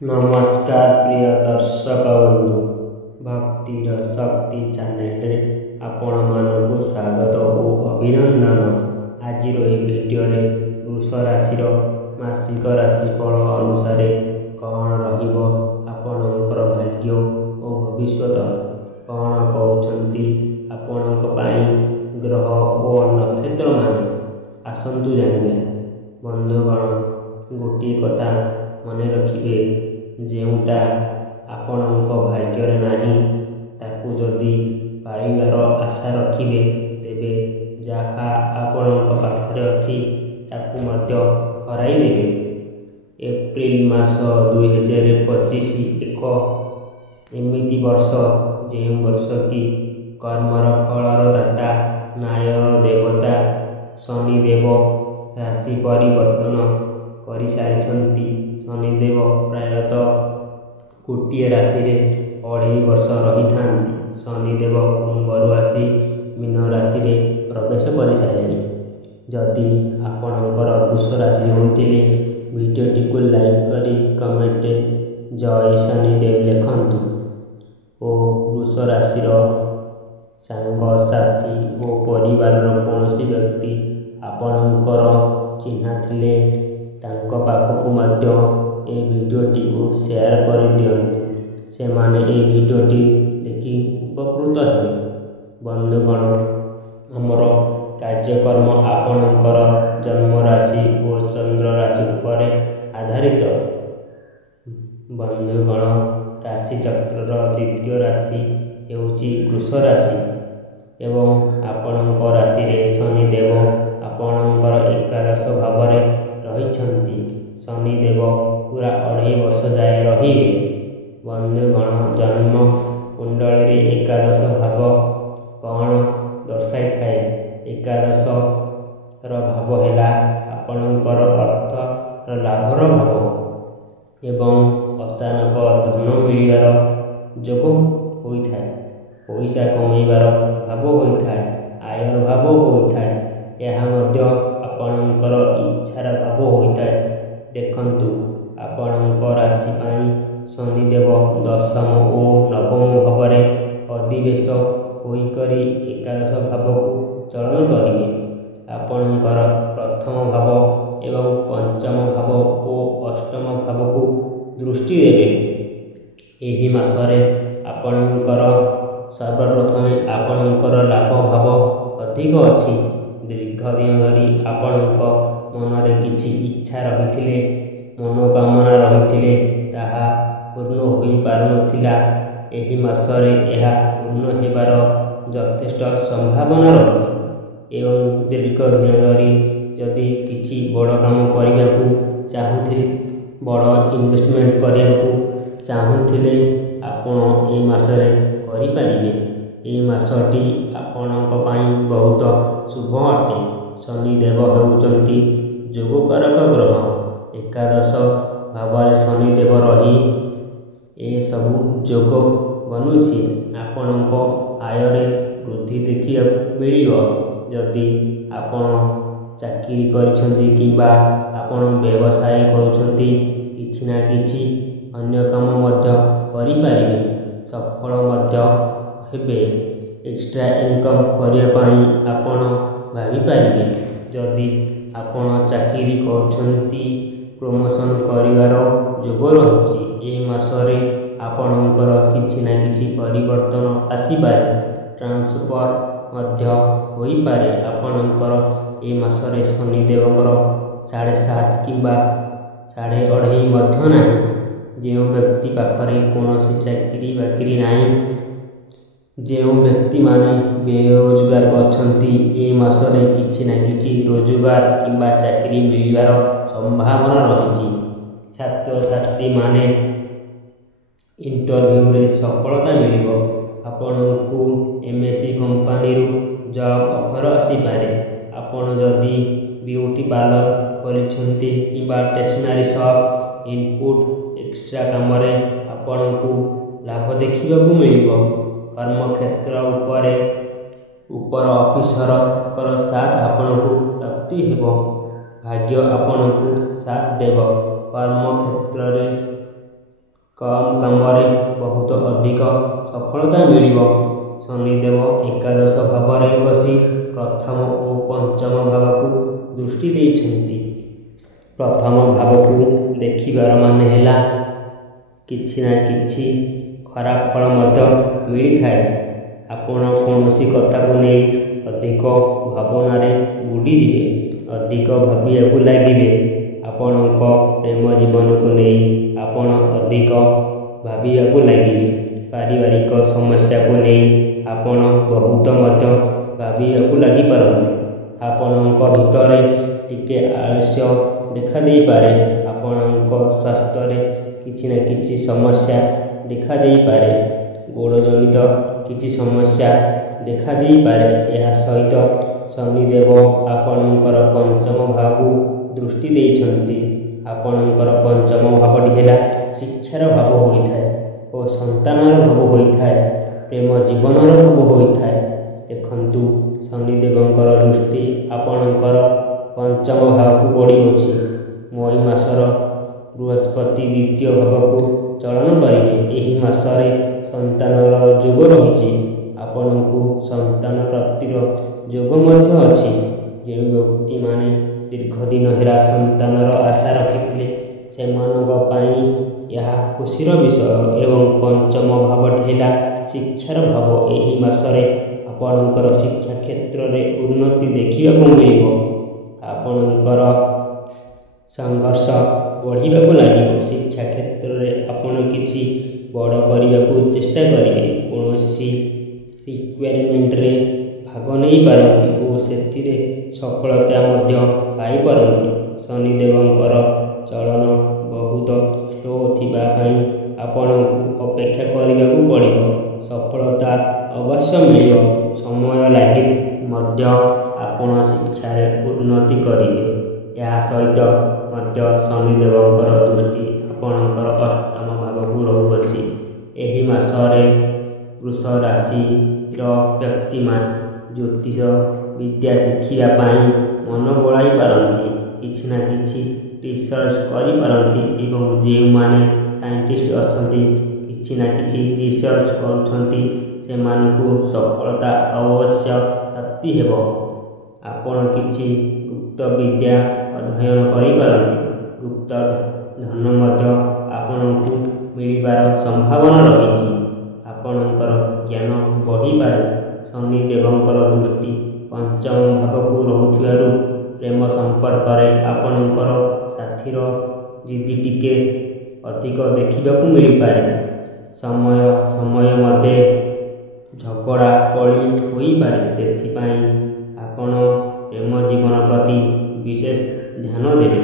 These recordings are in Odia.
नमस्कार प्रिय दर्शक बंधु, भक्तिर शक्ति चैनल आपण मानक स्वागत और अभिनंदन। आज भिडियो वृष राशि मासिक राशिफल अनुसार कौन रपर भाग्य और भविष्य कौन कहते आपण ग्रह और नक्षत्र मान आसतु जानिबे। बंधुगण, गोटे कथा मन रखिए, जोटा आपण भाग्य नहीं ताकू जदि पाइबार आशा रखिए तेबे जहाँ आपण पाखे अच्छी ताकू मध्य हराई देवे। एप्रिल मास 2025 एक एमिति वर्ष जो वर्ष कि कर्मर फलर दाता न्यायर देवता शनिदेव राशि परिवर्तन कर सारी। शनिदेव प्रायतः गोटे राशि में 2.5 वर्ष रही था। शनिदेव कुंभरू आसी मीन राशि में प्रवेश कर सारे। जदि आपणकर वृष राशि होते भिडियोटी को लाइक करी कमेंट जय शनिदेव लिखंतु और वृष राशि सांग साथी और परिवार कौन व्यक्ति आपणकर चिन्हा थिले तांको पाखकु मध्य ए भिडियोटी को शेयर कर दियंतु। से माने ए भिडियोटी देखि उपकृत हेबे। बंधुगण, हमर कार्यक्रम आपणकर जन्म राशि और चंद्र राशि पर आधारित। बंधुगण, राशि चक्र द्वितीय राशि हेउची वृष राशि एवं आपणक राशि रे शनिदेव आपणकर एकादश भाव रही। शनिदेव पूरा 2.5 वर्ष जाए रही। बंधुगण, जन्म कुंडली एकादश भाव कौन दर्शाई थाए? एकादश भाव है आपणकर अर्थ लाभर भाव एवं अचानक धन मिलबार जोग होता है। पैसा कमैबार भाव होता है, आयर भाव होता है। यह आपणकर इच्छार भाव होता है। देखंतु, आपणक राशि शनिदेव दशम और नवम भाव अधिवेश होकर एकादश भाव को चलन करेंगे। आपणकर प्रथम भाव एवं पंचम भाव और अष्टम भाव को दृष्टि देवे। यही मासरे आपणकर सर्वप्रथम आपणकर लाभ भाव अधिक अच्छी। दीर्घ दिन धरी आपणक मनरे किछि इच्छा रही मनोकामना रही ताहा पूर्ण हो पारुनथिला। एही मासरे यह पूर्ण हेबार यथेष्ट संभावना रही। एवं दीर्घ दिन धरी जदि किछि बड़ काम करने को चाहूथिले, बड़ इन्वेस्टमेंट करने को चाहूथिले, आपण ए मासरे करि पारिबे। ए मासटी आपणक पई बहुत शुभ अटे। शनिदेव हेउचंती जोगकारक ग्रह। एकादश भाव शनिदेव रही ए सबू जोग बनुछि। आपणक आयरे वृद्धि देखिया मिलियो। जदि आपण चाकरी करिसंती किंबा आपण व्यवसाय करुछंती, किछि ना किछि अन्य काम मध्य करि पारिबे, सफल मध्य हेबे। एक्स्ट्रा इनकम करिया पई आपण भाबी पारिबे। जदि आपण चाकरी करुछंती, प्रमोशन करिवार जोग रही। ए मासरे आपणकर किछि ना किछि परिवर्तन आसीपारे, ट्रांसफर मध्य होई पारे। आपणकर ए मासरे शनिदेवकर 7.5 किंबा 2.5 मध्य नाही। जो व्यक्ति पाखरे कौनसी चाकरी बाकरी नाही, जो व्यक्ति माने बेरोजगार अछंती, ए मासरे किछि ना किछि रोजगार किंबा चाकरी मिलिबार संभावना रही। छात्र छात्री माने इंटरव्यू रे सफलता मिलिबो। आपनकु एमएससी कंपनी रु जॉब ऑफर आसीपारे। आपण जदि ब्यूटी पार्लर करिसंती किंबा स्टेशनरी शॉप, इनपुट एक्स्ट्रा काम रे आपनकु लाभ देखिबाकू मिलिबो। कर्म क्षेत्र ऊपर ऑफिसर कर साथ आपनकु प्राप्ति हेबो। भाग्य आपनकु साथ देव। कर्म क्षेत्र रे କମ୍ କାମରେ ବହୁତ ଅଧିକ ସଫଳତା ମିଳିବ। ଶନିଦେବ ଏକାଦଶ ଭାବରେ ବସି ପ୍ରଥମ ଓ ପଞ୍ଚମ ଭାବକୁ ଦୃଷ୍ଟି ଦେଇଛନ୍ତି। ପ୍ରଥମ ଭାବକୁ ଦେଖିବାର ମାନେ ହେଲା କିଛି ନା କିଛି ଖରାପ ଫଳ ମଧ୍ୟ ମିଳିଥାଏ। ଆପଣ କୌଣସି କଥାକୁ ନେଇ ଅଧିକ ଭାବନାରେ ବୁଡ଼ିଯିବେ, ଅଧିକ ଭାବିବାକୁ ଲାଗିବେ। ଆପଣଙ୍କ ପ୍ରେମ ଜୀବନକୁ ନେଇ ଆପଣ ଅଧିକ ଭାବିବାକୁ ଲାଗିବେ। ପାରିବାରିକ ସମସ୍ୟାକୁ ନେଇ ଆପଣ ବହୁତ ମଧ୍ୟ ଭାବିବାକୁ ଲାଗିପାରନ୍ତି। ଆପଣଙ୍କ ଭିତରେ ଟିକେ ଆଳସ୍ୟ ଦେଖାଦେଇପାରେ। ଆପଣଙ୍କ ସ୍ୱାସ୍ଥ୍ୟରେ କିଛି ନା କିଛି ସମସ୍ୟା ଦେଖାଦେଇପାରେ। ଗୋଡ଼ଜନିତ କିଛି ସମସ୍ୟା ଦେଖାଦେଇପାରେ। ଏହା ସହିତ ଶନିଦେବ ଆପଣଙ୍କର ପଞ୍ଚମ ଭାବକୁ ଦୃଷ୍ଟି ଦେଇଛନ୍ତି। ଆପଣଙ୍କର ପଞ୍ଚମ ଭାବଟି ହେଲା ଶିକ୍ଷାର ଭାବ ହୋଇଥାଏ ଓ ସନ୍ତାନର ଭାବ ହୋଇଥାଏ, ପ୍ରେମ ଜୀବନର ଭାବ ହୋଇଥାଏ। ଦେଖନ୍ତୁ, ଶନିଦେବଙ୍କର ଦୃଷ୍ଟି ଆପଣଙ୍କର ପଞ୍ଚମ ଭାବକୁ ପଡ଼ିଅଛି। ମଇ ମାସର ବୃହସ୍ପତି ଦ୍ୱିତୀୟ ଭାବକୁ ଚଳନ କରିବେ। ଏହି ମାସରେ ସନ୍ତାନର ଯୋଗ ରହିଛି। ଆପଣଙ୍କୁ ସନ୍ତାନ ପ୍ରାପ୍ତିର ଯୋଗ ମଧ୍ୟ ଅଛି। ଯେଉଁ ବ୍ୟକ୍ତିମାନେ ଦୀର୍ଘଦିନ ହେଲା ସନ୍ତାନର ଆଶା ରଖିଥିଲେ, ସେମାନଙ୍କ ପାଇଁ ଏହା ଖୁସିର ବିଷୟ। ଏବଂ ପଞ୍ଚମ ଭାବଟି ହେଲା ଶିକ୍ଷାର ଭାବ। ଏହି ମାସରେ ଆପଣଙ୍କର ଶିକ୍ଷା କ୍ଷେତ୍ରରେ ଉନ୍ନତି ଦେଖିବାକୁ ମିଳିବ। ଆପଣଙ୍କର ସଂଘର୍ଷ ବଢ଼ିବାକୁ ଲାଗିବ। ଶିକ୍ଷା କ୍ଷେତ୍ରରେ ଆପଣ କିଛି ବଡ଼ କରିବାକୁ ଚେଷ୍ଟା କରିବେ। କୌଣସି ରିକ୍ୱାରମେଣ୍ଟରେ ଭାଗ ନେଇପାରନ୍ତି ଓ ସେଥିରେ ସଫଳତା ମଧ୍ୟ ପାଇପାରନ୍ତି। ଶନିଦେବଙ୍କର ଚଳନ ବହୁତ ସ୍ଲୋ ଥିବା ପାଇଁ ଆପଣଙ୍କୁ ଅପେକ୍ଷା କରିବାକୁ ପଡ଼ିବ। ସଫଳତା ଅବଶ୍ୟ ମିଳିବ। ସମୟ ଲାଗି ମଧ୍ୟ ଆପଣ ଶିକ୍ଷାରେ ଉନ୍ନତି କରିବେ। ଏହା ସହିତ ମଧ୍ୟ ଶନିଦେବଙ୍କର ଦୃଷ୍ଟି ଆପଣଙ୍କର ଅଷ୍ଟମ ଭାବକୁ ରହୁଅଛି। ଏହି ମାସରେ ବୃଷ ରାଶିର ବ୍ୟକ୍ତିମାନେ ଜ୍ୟୋତିଷ ବିଦ୍ୟା ଶିଖିବା ପାଇଁ ମନ ବଳାଇ ପାରନ୍ତି। କିଛି ନା କିଛି ରିସର୍ଚ୍ଚ କରିପାରନ୍ତି ଏବଂ ଯେଉଁମାନେ ସାଇଣ୍ଟିଷ୍ଟ ଅଛନ୍ତି, କିଛି ନା କିଛି ରିସର୍ଚ୍ଚ କରୁଛନ୍ତି, ସେମାନଙ୍କୁ ସଫଳତା ଅବଶ୍ୟ ପ୍ରାପ୍ତି ହେବ। ଆପଣ କିଛି ଗୁପ୍ତ ବିଦ୍ୟା ଅଧ୍ୟୟନ କରିପାରନ୍ତି। ଗୁପ୍ତ ଧନ ମଧ୍ୟ ଆପଣଙ୍କୁ ମିଳିବାର ସମ୍ଭାବନା ରହିଛି। ଆପଣଙ୍କର ଜ୍ଞାନ ବଢ଼ିପାରେ। ଶନିଦେବଙ୍କର ଦୃଷ୍ଟି ପଞ୍ଚମ ଭାବକୁ ରହୁଥିବାରୁ ପ୍ରେମ ସମ୍ପର୍କରେ ଆପଣଙ୍କର ସାଥୀର ଜିଦି ଟିକେ ଅଧିକ ଦେଖିବାକୁ ମିଳିପାରେ। ସମୟ ମଧ୍ୟରେ ଝଗଡ଼ା କଳି ହୋଇପାରେ। ସେଥିପାଇଁ ଆପଣ ପ୍ରେମ ଜୀବନ ପ୍ରତି ବିଶେଷ ଧ୍ୟାନ ଦେବେ।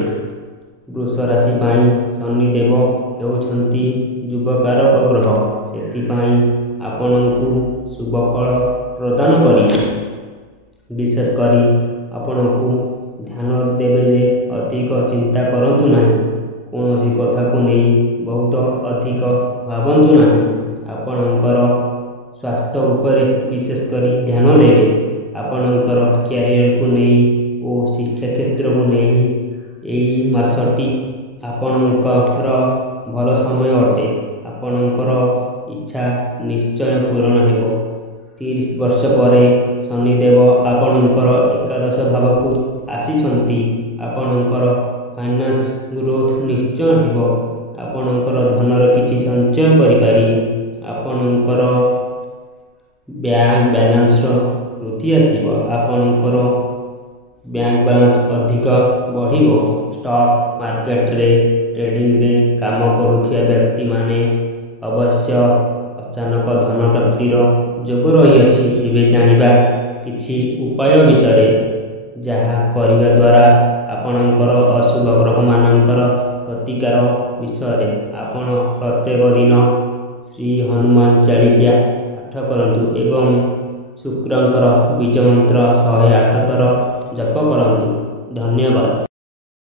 ବୃଷ ରାଶି ପାଇଁ ଶନିଦେବ ହେଉଛନ୍ତି ଯୁବକାରକ ଗ୍ରହ। ସେଥିପାଇଁ ଆପଣଙ୍କୁ ଶୁଭ ଫଳ ପ୍ରଦାନ କରିବେ। ବିଶେଷ କରି ଆପଣଙ୍କୁ ଧ୍ୟାନ ଦେବେ ଯେ ଅଧିକ ଚିନ୍ତା କରନ୍ତୁ ନାହିଁ। କୌଣସି କଥାକୁ ନେଇ ବହୁତ ଅଧିକ ଭାବନ୍ତୁ ନାହିଁ। ଆପଣଙ୍କର ସ୍ୱାସ୍ଥ୍ୟ ଉପରେ ବିଶେଷ କରି ଧ୍ୟାନ ଦେବେ। ଆପଣଙ୍କର କ୍ୟାରିୟରକୁ ନେଇ ଓ ଶିକ୍ଷା କ୍ଷେତ୍ରକୁ ନେଇ ଏହି ମାସଟି ଆପଣଙ୍କର ଭଲ ସମୟ ଅଟେ। ଆପଣଙ୍କର ଇଚ୍ଛା ନିଶ୍ଚୟ ପୂରଣ ହେବ। 30 ବର୍ଷ ପରେ ଶନିଦେବ ଆପଣଙ୍କର ଏକାଦଶ ଭାବକୁ ଆସିଛନ୍ତି। ଆପଣଙ୍କର ଫାଇନାନ୍ସ ଗ୍ରୋଥ ନିଶ୍ଚୟ ହେବ। ଆପଣଙ୍କର ଧନର କିଛି ସଞ୍ଚୟ କରିପାରିବେ। ଆପଣଙ୍କର ବ୍ୟାଙ୍କ ବାଲାନ୍ସର ବୃଦ୍ଧି ଆସିବ। ଆପଣଙ୍କର ବ୍ୟାଙ୍କ ବାଲାନ୍ସ ଅଧିକ ବଢ଼ିବ। ଷ୍ଟକ୍ ମାର୍କେଟରେ ଟ୍ରେଡିଂରେ କାମ କରୁଥିବା ବ୍ୟକ୍ତିମାନେ ଅବଶ୍ୟ ଅଚାନକ ଧନ ପ୍ରାପ୍ତିର ଯୋଗ ରହିଅଛି। ଏବେ ଜାଣିବା କିଛି ଉପାୟ ବିଷୟରେ, ଯାହା କରିବା ଦ୍ୱାରା ଆପଣଙ୍କର ଅଶୁଭ ଗ୍ରହମାନଙ୍କର ପ୍ରତିକାର ବିଷୟରେ। ଆପଣ ପ୍ରତ୍ୟେକ ଦିନ ଶ୍ରୀ ହନୁମାନ ଚାଳିଶା ପାଠ କରନ୍ତୁ ଏବଂ ଶୁକ୍ରଙ୍କର ବୀଜମନ୍ତ୍ର 108 ଥର ଜପ କରନ୍ତୁ। ଧନ୍ୟବାଦ।